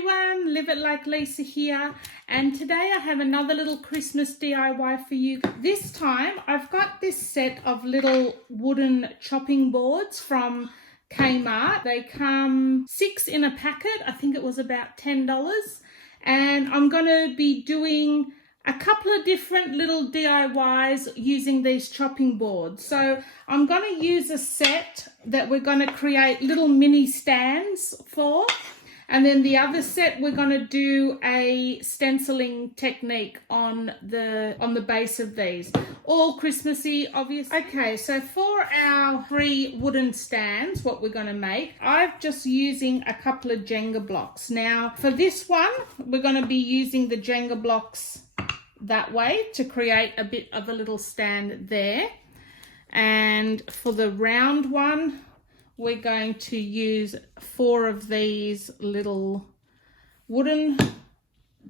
everyone, Live It Like Lisa here, and today I have another little Christmas DIY for you. This time I've got this set of little wooden chopping boards from Kmart. They come 6 in a packet. I think it was about $10, and I'm going to be doing a couple of different little DIYs using these chopping boards. So I'm going to use a set that we're going to create little mini stands for. And then the other set, we're going to do a stenciling technique on the base of these. All Christmassy, obviously. Okay, so for our 3 wooden stands, what we're going to make, I'm just using a couple of Jenga blocks. Now, for this one, we're going to be using the Jenga blocks that way to create a bit of a little stand there. And for the round one, we're going to use 4 of these little wooden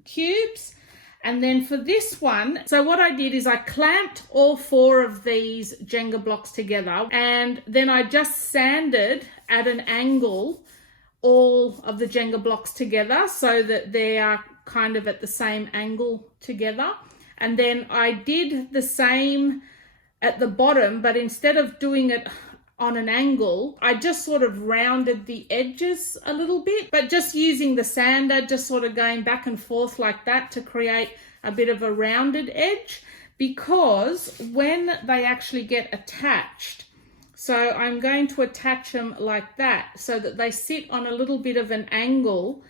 cubes. And then for this one, so what I did is I clamped all 4 of these Jenga blocks together, and then I just sanded at an angle all of the Jenga blocks together so that they are kind of at the same angle together. And then I did the same at the bottom, but instead of doing it on an angle, I just sort of rounded the edges a little bit, but just using the sander, just sort of going back and forth like that to create a bit of a rounded edge, because when they actually get attached, so I'm going to attach them like that so that they sit on a little bit of an angle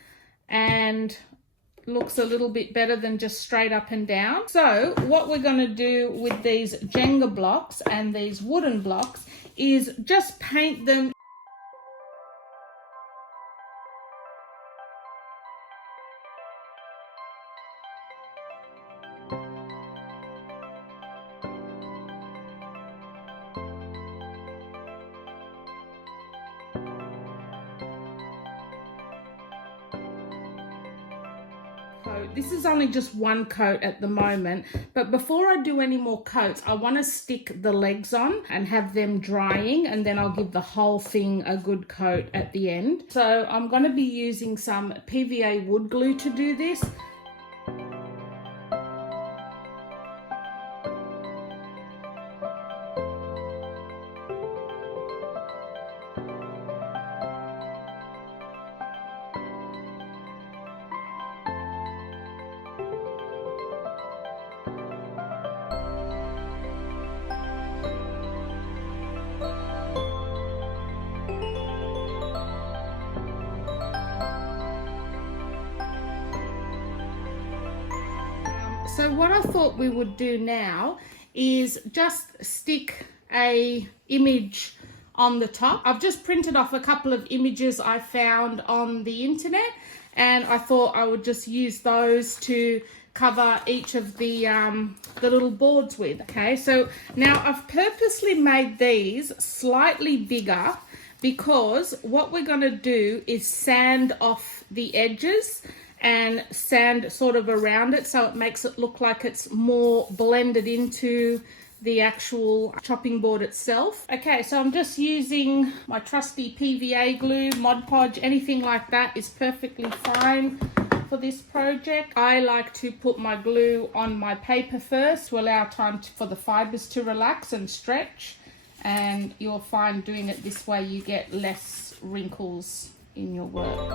and looks a little bit better than just straight up and down. So what we're going to do with these Jenga blocks and these wooden blocks is just paint them. This is only just one coat at the moment, but before I do any more coats, I want to stick the legs on and have them drying, and then I'll give the whole thing a good coat at the end. So I'm going to be using some PVA wood glue to do this. So what I thought we would do now is just stick a image on the top. I've just printed off a couple of images I found on the internet, and I thought I would just use those to cover each of the little boards with. Okay, so now I've purposely made these slightly bigger because what we're going to do is sand off the edges and sand sort of around it so it makes it look like it's more blended into the actual chopping board itself. Okay, so I'm just using my trusty PVA glue, Mod Podge, anything like that is perfectly fine for this project. I like to put my glue on my paper first to allow time for the fibers to relax and stretch, and you'll find doing it this way you get less wrinkles in your work.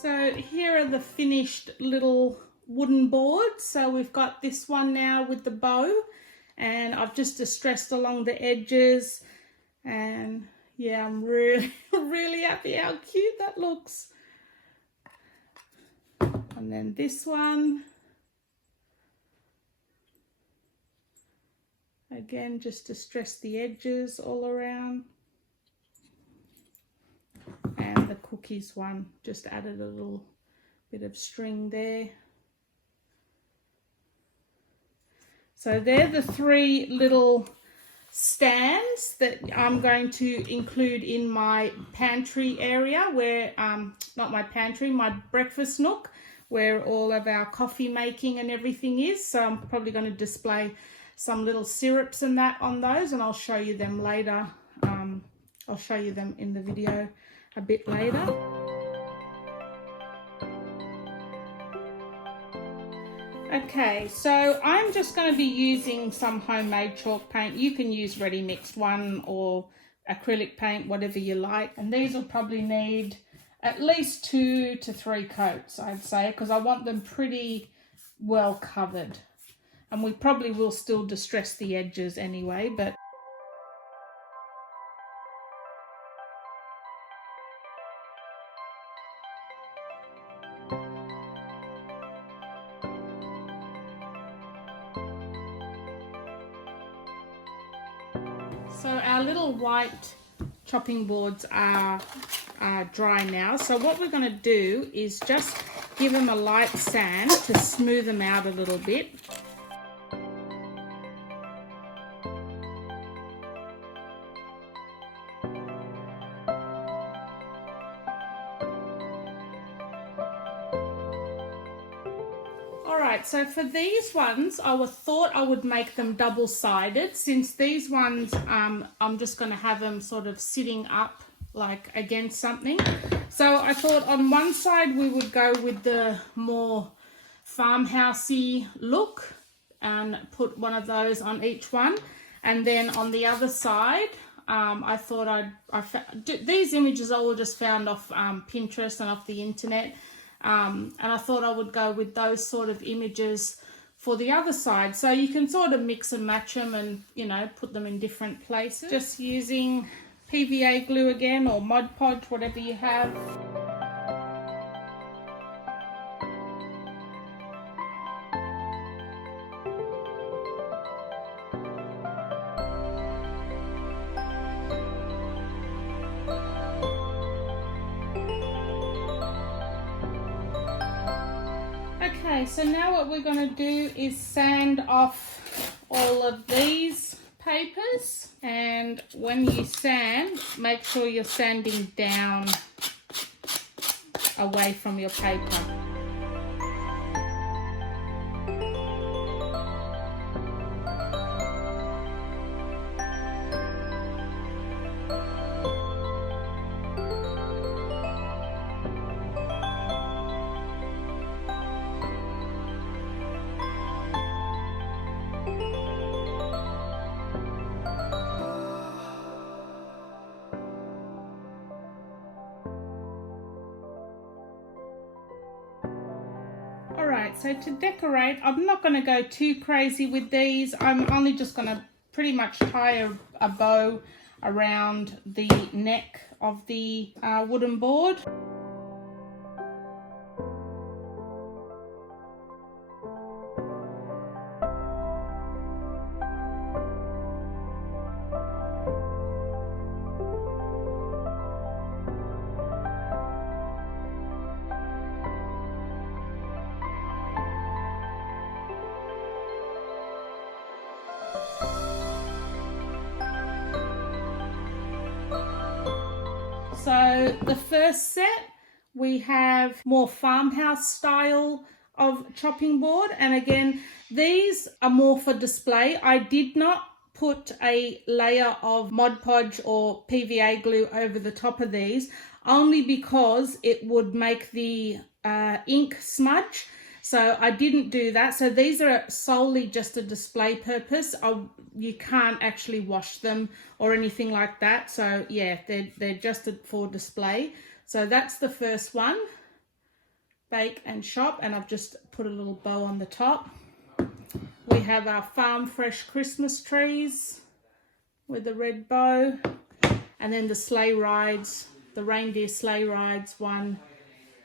So here are the finished little wooden boards. So we've got this one now with the bow, and I've just distressed along the edges, and yeah, I'm really really happy how cute that looks. And then this one, again, just distress the edges all around. And the cookies one, just added a little bit of string there. So they're the three little stands that I'm going to include in my pantry area, where not my pantry, my breakfast nook, where all of our coffee making and everything is. So I'm probably going to display some little syrups and that on those, and I'll show you them later. I'll show you them in the video a bit later. Okay, so I'm just going to be using some homemade chalk paint. You can use ready mixed one or acrylic paint, whatever you like. And these will probably need at least 2 to 3 coats, I'd say, because I want them pretty well covered. And we probably will still distress the edges anyway, but so our little white chopping boards are dry now. So what we're going to do is just give them a light sand to smooth them out a little bit. Alright, so for these ones, I thought I would make them double-sided, since these ones, I'm just going to have them sort of sitting up like against something. So I thought on one side we would go with the more farmhousey look and put one of those on each one, and then on the other side, I thought these images I all just found off Pinterest and off the internet. And I thought I would go with those sort of images for the other side. So you can sort of mix and match them and, you know, put them in different places. Just using PVA glue again, or Mod Podge, whatever you have. Okay, so now what we're going to do is sand off all of these papers, and when you sand, make sure you're sanding down away from your paper. Alright, so to decorate, I'm not going to go too crazy with these. I'm only just going to pretty much tie a bow around the neck of the wooden board. So the first set, we have more farmhouse style of chopping board, and again, these are more for display. I did not put a layer of Mod Podge or PVA glue over the top of these, only because it would make the ink smudge. So I didn't do that. So these are solely just a display purpose. You can't actually wash them or anything like that. So yeah, they're just for display. So that's the first one. bake and shop, and I've just put a little bow on the top. We have our farm fresh Christmas trees with the red bow, and then the sleigh rides, the reindeer sleigh rides one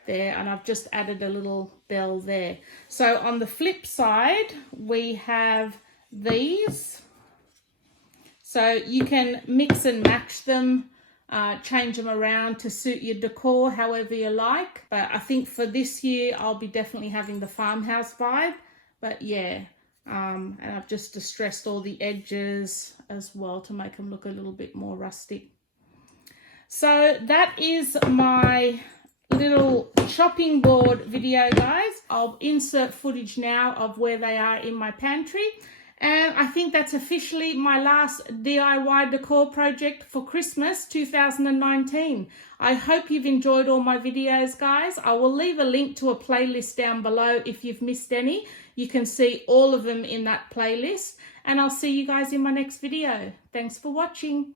there, and I've just added a little bell there. So on the flip side, we have these. So you can mix and match them, change them around to suit your decor however you like. But I think for this year, I'll be definitely having the farmhouse vibe. But yeah, and I've just distressed all the edges as well to make them look a little bit more rustic. So that is my little chopping board video, guys. I'll insert footage now of where they are in my pantry. And I think that's officially my last DIY decor project for Christmas 2019. I hope you've enjoyed all my videos, guys. I will leave a link to a playlist down below if you've missed any. You can see all of them in that playlist. And I'll see you guys in my next video. Thanks for watching.